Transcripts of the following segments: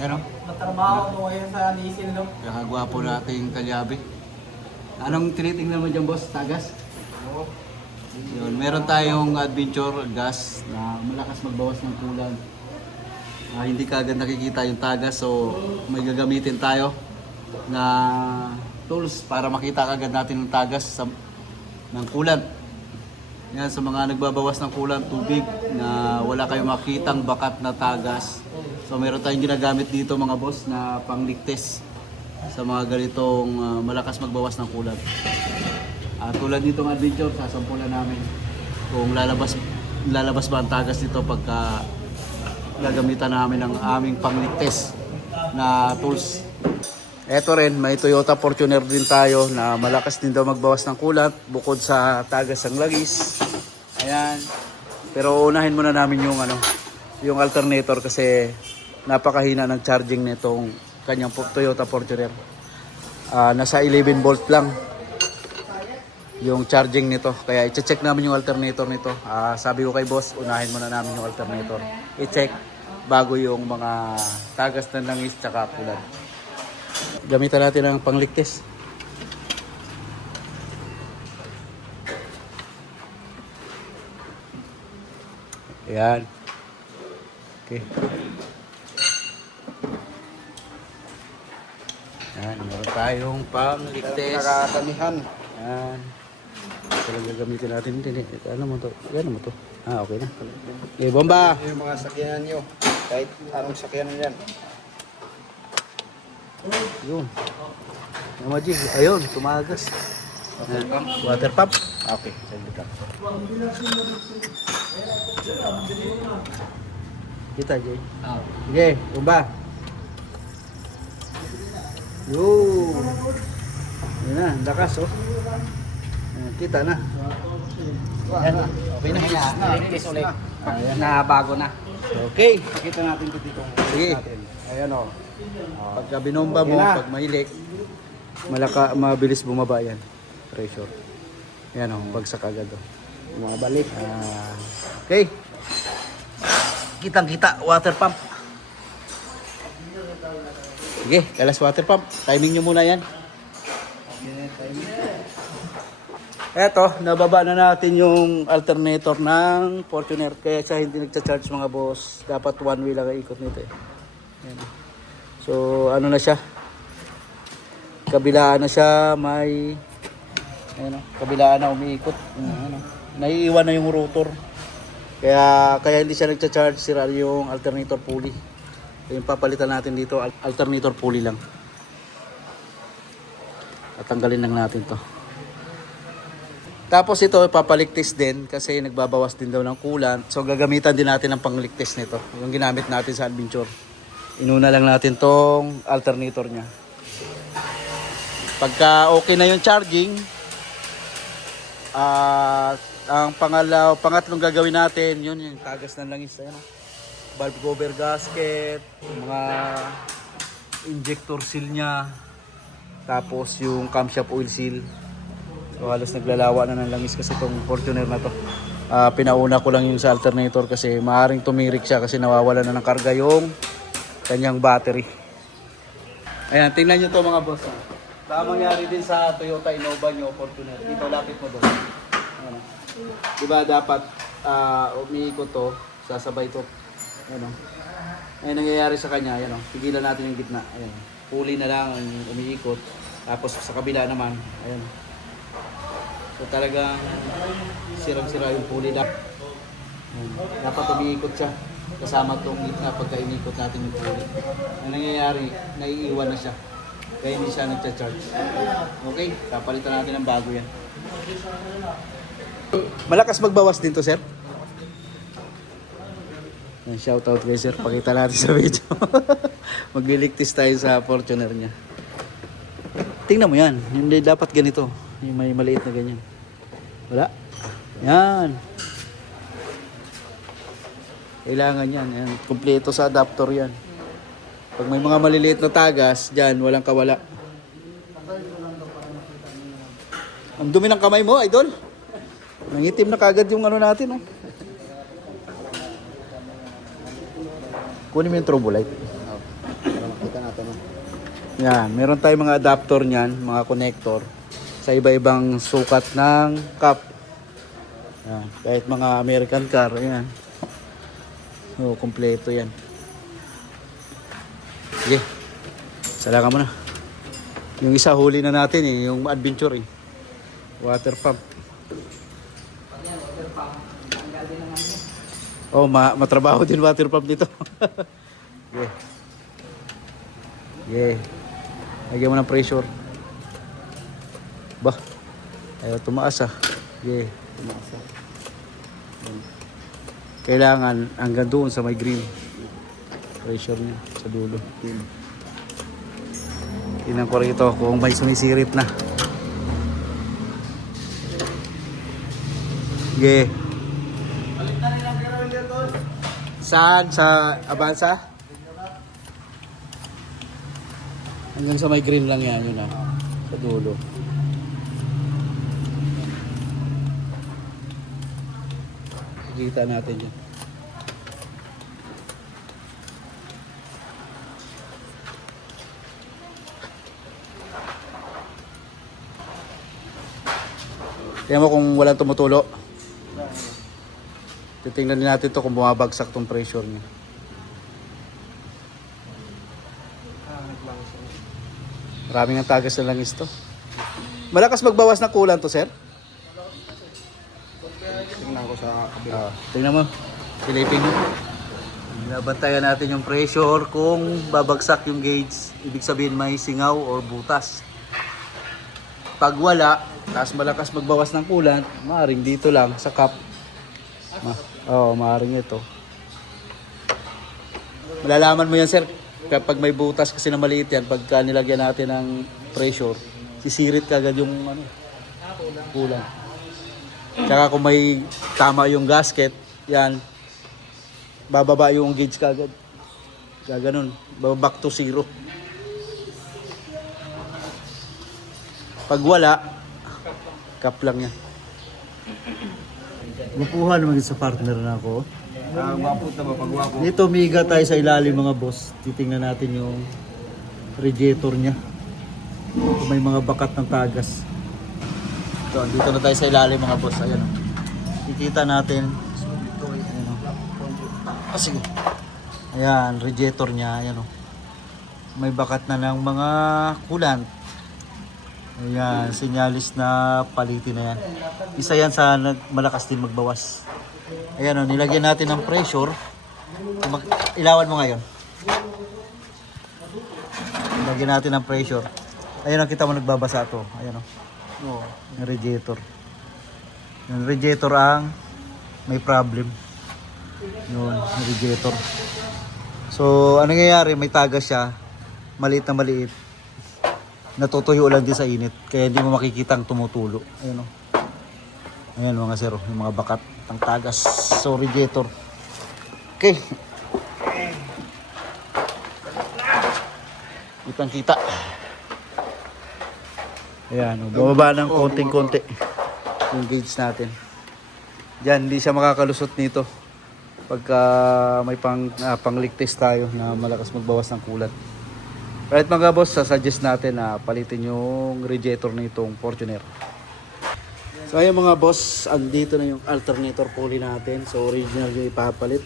Yan o. Natrabaho mo ngayon sa diesel, no? Kakagwapo nating kalyabe. Anong tinitingnan mo dyan, boss? Tagas? Oo. Yun, meron tayong adventure gas na malakas magbawas ng kulan. Hindi kaagad nakikita yung tagas, so may gagamitin tayo na tools para makita kaagad natin yung tagas ng kulan. Yan, sa mga nagbabawas ng kulan, tubig na wala kayong makitang bakat na tagas. So meron tayong ginagamit dito mga boss na pangligtes sa mga ganitong malakas magbawas ng kulan. Tulad nitong adventure, sasampulan namin kung lalabas ba ang tagas nito pagka gagamitan namin ng aming pangligtes na tools. Eto rin, may Toyota Fortuner din tayo na malakas din daw magbawas ng kulat bukod sa tagas ng langis. Ayan. Pero unahin muna namin yung alternator kasi napakahina ng charging nitong kanyang Toyota Fortuner. Nasa 11 volt lang yung charging nito. Kaya i-check namin yung alternator nito. Sabi ko kay boss, unahin muna namin yung alternator. I-check bago yung mga tagas ng langis tsaka kulat. Gamitan natin ang pangligtes. Ayan. Okay. Ayan, meron tayong pangligtes. Nakakamihan. Ayan. Ito lang gagamitin natin. Ano mo to? Ano mo to? Okay na. Okay, bomba! Yung mga sakyanan nyo. Kahit anong sakyanan yan. Yun. Namaji. Ayun, tumagas. Water pump. Okay, saglit lang. Kita, Jay. Sige, bomba. Yun. Yun na, lakas oh. Kita na. Yan. Okay na. Iligtis ulit. Ayan. Na bago na. Okay. Pakita natin dito. Sige. Ayan o. Pagka binomba mo, Okay na. pag mahilik, mabilis bumaba yan. Pressure. Yan o, bagsak agad o. Mabalik. Okay. Kitang-kita, water pump. Sige, kalas water pump. Timing nyo muna yan. Eto, nababa na natin yung alternator ng Fortuner. Kaya siya hindi nagcha-charge mga boss. Dapat one way lang ang ikot nito eh. Yan. So, ano na siya? Kabilaan na siya, may kabilaan na umiikot. Naiiwan na yung rotor. Kaya hindi siya nagcha-charge, sira yung alternator pulley. Yung papalitan natin dito, alternator pulley lang. At tanggalin lang natin to. Tapos ito, ipapaligtis din kasi nagbabawas din daw ng coolant. So gagamitan din natin ang pangligtis nito. Yung ginamit natin sa adventure. Inuna lang natin tong alternator niya. Pagka okay na yung charging, ang pangatlong gagawin natin, yun yung tagas ng langis. Ayan, valve cover gasket, mga injector seal niya, tapos yung camshaft oil seal. So halos naglalawa na ng langis kasi itong Fortuner na to. Pinauna ko lang yung sa alternator kasi maaaring tumirik siya kasi nawawala na ng karga yung kanyang battery. Ayan, tingnan nyo to mga boss. Baka mangyari din sa Toyota Innova nyo, Fortuner. Dito, lapit mo doon. Ayan. Diba dapat umiikot to, sasabay to. Ayan, ayun nangyayari sa kanya. Ayan, pigilan natin yung gitna. Ayan. Pulley na lang ang umiikot. Tapos sa kabila naman, ayan. So talagang sirang-sira yung pulley na. Dapat umiikot siya. Kasama itong gitna pagka inikot natin yung pulley. Ang nangyayari, naiiwan na siya. Kaya hindi siya nagcha-charge. Okay, kapalitan natin ng bago yan. Malakas magbawas din to, sir? Shoutout guys, sir. Pakita natin sa video. Magliligtis tayo sa Fortuner niya. Tingnan mo yan. Hindi dapat ganito. Yung may maliit na ganyan. Wala. Yan. Kailangan yan. Yan. Kompleto sa adapter yan. Pag may mga maliliit na tagas, dyan, walang kawala. Ang dumi ng kamay mo, idol. Nangitim na kagad yung ano natin. Oh. Kunin mo yung turbo light. Kita natin. Yan, meron tayong mga adapter niyan, mga connector sa iba-ibang sukat ng cup. Yan, kahit mga American car, yan. So, kompleto yan. Sige. Salakan mo na. Yung isa huli na natin eh, yung adventure eh. Water pump. Oh, matrabaho din water pump dito. Yeah. Yeah. Lagyan mo ng pressure. Bah. Ayaw tumaas ah. Yeah. Tumaas ah. Kailangan hanggang doon sa may green. Pressure niya sa dulo. Tingnan ko rito kung may sumisirit na. Yeah. Saan? Sa Avanza? Hanggang sa may green lang yan, yun ah. Sa dulo. Kita natin yun. Tingnan mo kung walang tumutulo. Titingnan din natin to kung bumabagsak tong pressure niya. Maraming ang tagas na langis to. Malakas magbawas ng kulan to, sir? Tingnan ko sa kabila. Tingnan mo. Silipin mo. Binabantayan natin yung pressure kung babagsak yung gauge. Ibig sabihin may singaw or butas. Pag wala, tapos malakas magbawas ng kulan, maaaring dito lang sa cup. Maaaring ito. Malalaman mo yan, sir. Kapag may butas kasi na maliit yan, pagka nilagyan natin ng pressure, sisirit kagad yung kulang. Tsaka kung may tama yung gasket, yan, bababa yung gauge kagad. Gaganon, back to zero. Pag wala, cup lang yan. Gupuhan naman sa partner na ako. Wapo na ba pag wapo? Dito miga tayo sa ilalim mga boss. Titingnan natin yung radiator niya. May mga bakat ng tagas. Ito, dito na tayo sa ilalim mga boss. Ayan o. Kikita natin. Ayan o. Sige. Ayan, radiator niya. Ayan o. May bakat na ng mga coolant. Ayan, sinyalis na palitin na yan. Isa yan sa malakas din magbawas. Ayan o, nilagyan natin ng pressure. Ilawan mo ngayon. Nilagyan natin ng pressure. Ayan o, kita mo nagbabasa to. Ayan o. Yung radiator. Yung radiator ang may problem. Yun, yung radiator. So, ano nangyayari? May tagas siya. Maliit na maliit. Natutuyo lang din sa init. Kaya hindi mo makikita ang tumutulo. Ayan o. Ayan mga sir, yung mga bakat ng tagas. So, radiator. Okay. Kitang kita. Ayan, bumaba ng konting-konti yung gauge natin. Diyan, hindi siya makakalusot nito pagka may pangligtis tayo na malakas magbawas ng kulat. Right mga boss, sasuggest natin na palitin yung radiator na itong Fortuner. So ayun mga boss, andito na yung alternator pulley natin. So original yung ipapalit.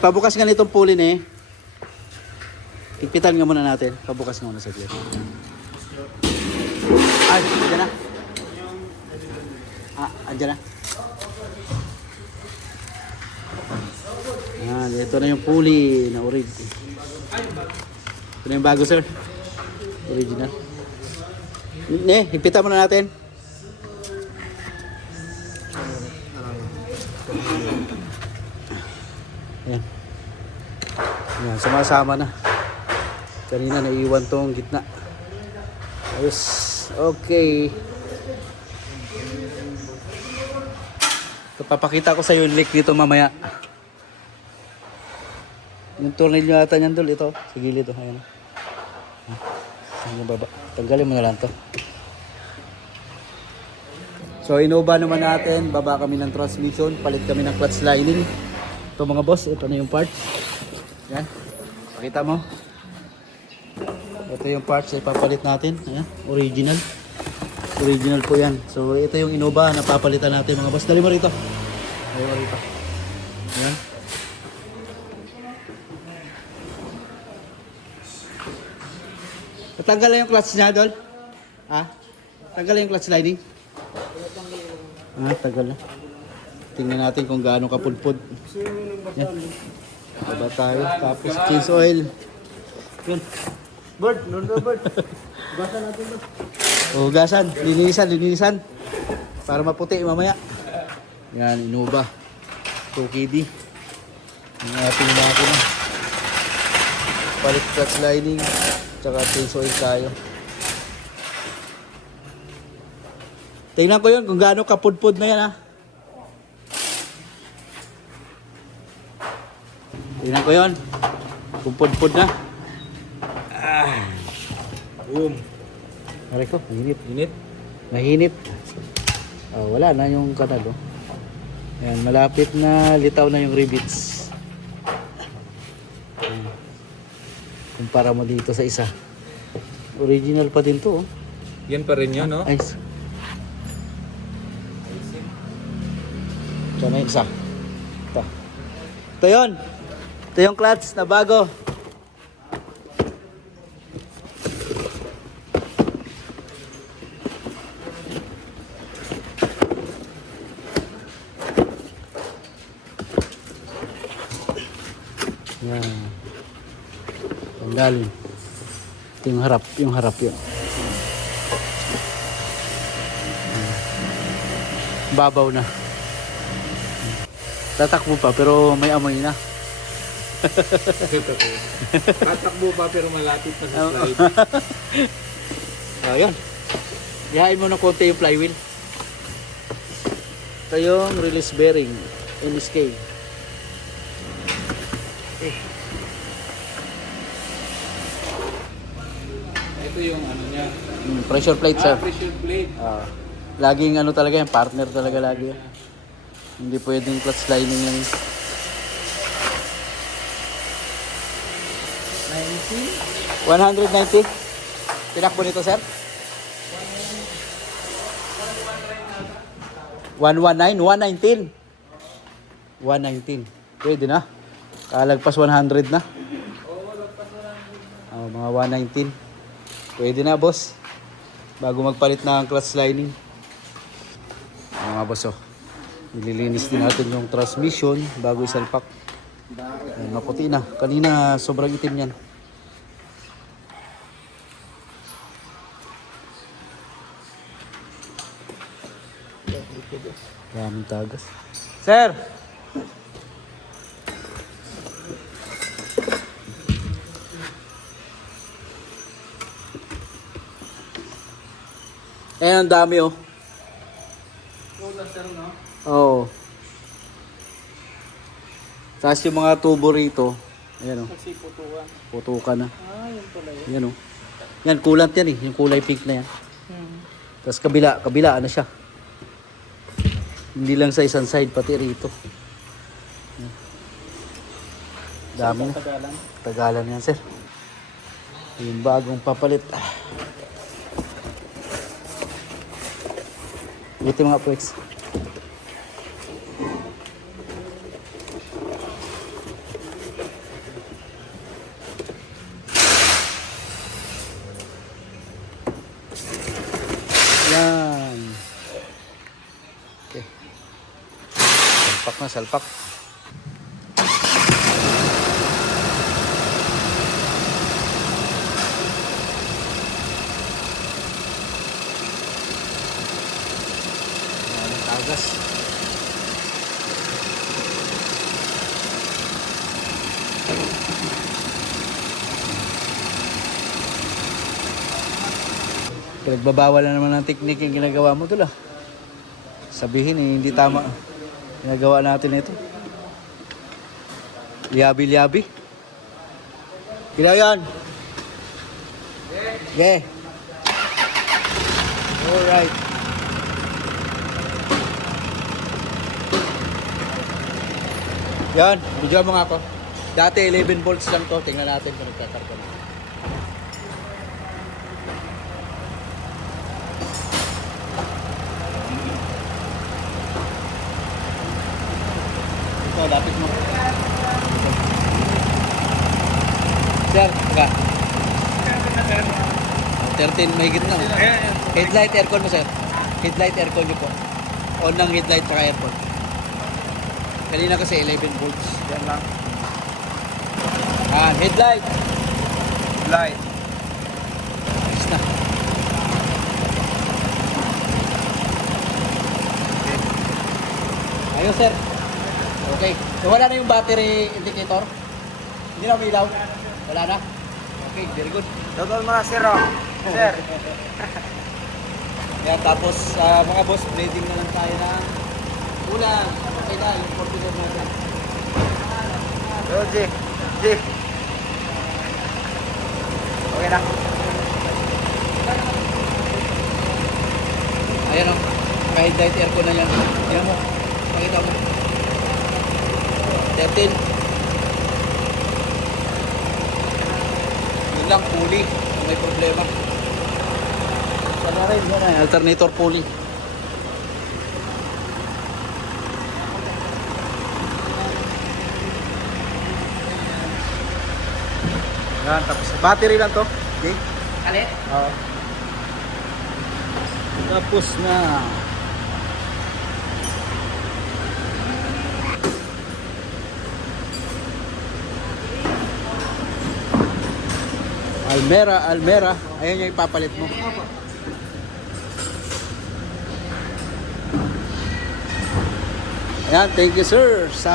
Pabukas nga nitong pulley ne. Ipitan nga muna natin. Pabukas nga muna sa gilid. Ay, andyan na. Andyan na. Ayan, ito na yung pulley na original. Ito na yung bago sir. Original. Ipitan muna natin. Ayan. Ayan, sumasama na. Kanina naiwan tong gitna. Ayos. Okay. So, papakita ko sa iyo yung leak dito mamaya. Yung tornilyo ata niyan dul ito. Sa gilid ito. Ayan. Ayan baba. Tanggalin mo na lang to. So inuba naman natin. Baba kami ng transmission. Palit kami ng clutch lining. Ito mga boss. Ito na yung part. Yan. Pakita mo. Ito yung parts ay papalit natin. Ayan, original. Original po yan. So ito yung Innova na papalitan natin mga boss. Dali mo rito. Dali mo rito. Ayan. Natanggal na yung clutch niya, Dol? Ha? Tanggal na yung clutch sliding? Tagal na. Tingnan natin kung gaano kapudpud. Yan. Baba tayo. Tapos change oil. Yun. Bird, bird. Gasan natin to. Hugasan, linisan. Para maputi mamaya. Yan, Innova. 2KD. Yung ating makina. Palit clutch lining. Tsaka change oil tayo. Tingnan ko yun kung gaano kapudpud na yan ha. Tingnan ko yun. Kung pudpud na. Boom. Aray ko, mahinip. Init. Mahinip. Oh, wala na yung kanal. Oh. Ayan, malapit na litaw na yung rivets. Ayan. Kumpara mo dito sa isa. Original pa din to. Oh. Yan pa rin yun, no? Nice. Ito na yung isa. Ito. Ito yun. Ito yung clutch na bago. Yan. Tanggalin. Ito yung harap yun. Babaw na. Tatakbo pa pero may amoy na. Tatakbo pa pero malapit na sa slide. Ayun. Ihain mo ng konti yung flywheel. Ito yung release bearing. MSK. Ito yung ano niya. Pressure plate, sir. Pressure plate. Laging ano talaga yan, partner talaga lagi yan. Hindi pwedeng clutch lining lang. 190? Tinakbo nito, sir? 119? 119? 119. Pwede na. Kalagpas 100 na. Mga 119. Pwede na, boss. Bago magpalit na ang clutch lining. Mga boss, oh. Nililinis din natin yung transmission bago isalpak. Maputi na. Kanina sobrang itim yan. Daming tagas. Sir! Ang dami oh. Oo. Tapos yung mga tubo rito, ayan o. Kasi putukan. Putukan na. Yan pala yun. Ayan o. Yan, coolant yan eh. Yung kulay pink na yan. Tapos kabila ano siya. Hindi lang sa isang side, pati rito. Dami na. Tagalan yan, sir. Yung bagong papalit. Ito mga pwex. Yan. Okay. Salpak na, salpak. Yan, tagas. Pinagbabawal na naman ng teknik yung ginagawa mo doon ah. Sabihin eh, hindi tama. Ginagawa natin ito. Liabi-liabi. Kaya yan. Okay. Alright. Yan, bigyan mo nga ako. Dati 11 volts lang to. Tingnan natin kung nagkakarga na. Ito, lapit mo. Sir, taga. 13, may gitna. Headlight, aircon mo, sir. Headlight, aircon nyo po. On ng headlight saka aircon. Kanina kasi 11 volts. Yan lang. Headlight. Light. Ayos na. Ayos, sir. Okay. So, wala na yung battery indicator? Hindi na umilaw? Wala na? Okay, very good. Total mga sir, oh. Sir. Yan, tapos mga boss, blading na lang tayo ng ulang. Okay na, yung Fortuner natin. Yo, G. G. Okay na. Ayan o, kahit light aircon na yan. Ayan mo, pakita mo. 13. Yun lang, pulley. Kung may problema. Sana rin, yan ay alternator pulley. Yan, tapos battery lang to. Okay? Alit? Oo. Tapos na. Almera. Ayan yung ipapalit mo. Ayan, thank you sir sa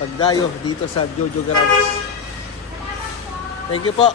pagdayo dito sa Jojo Garage. Thank you po.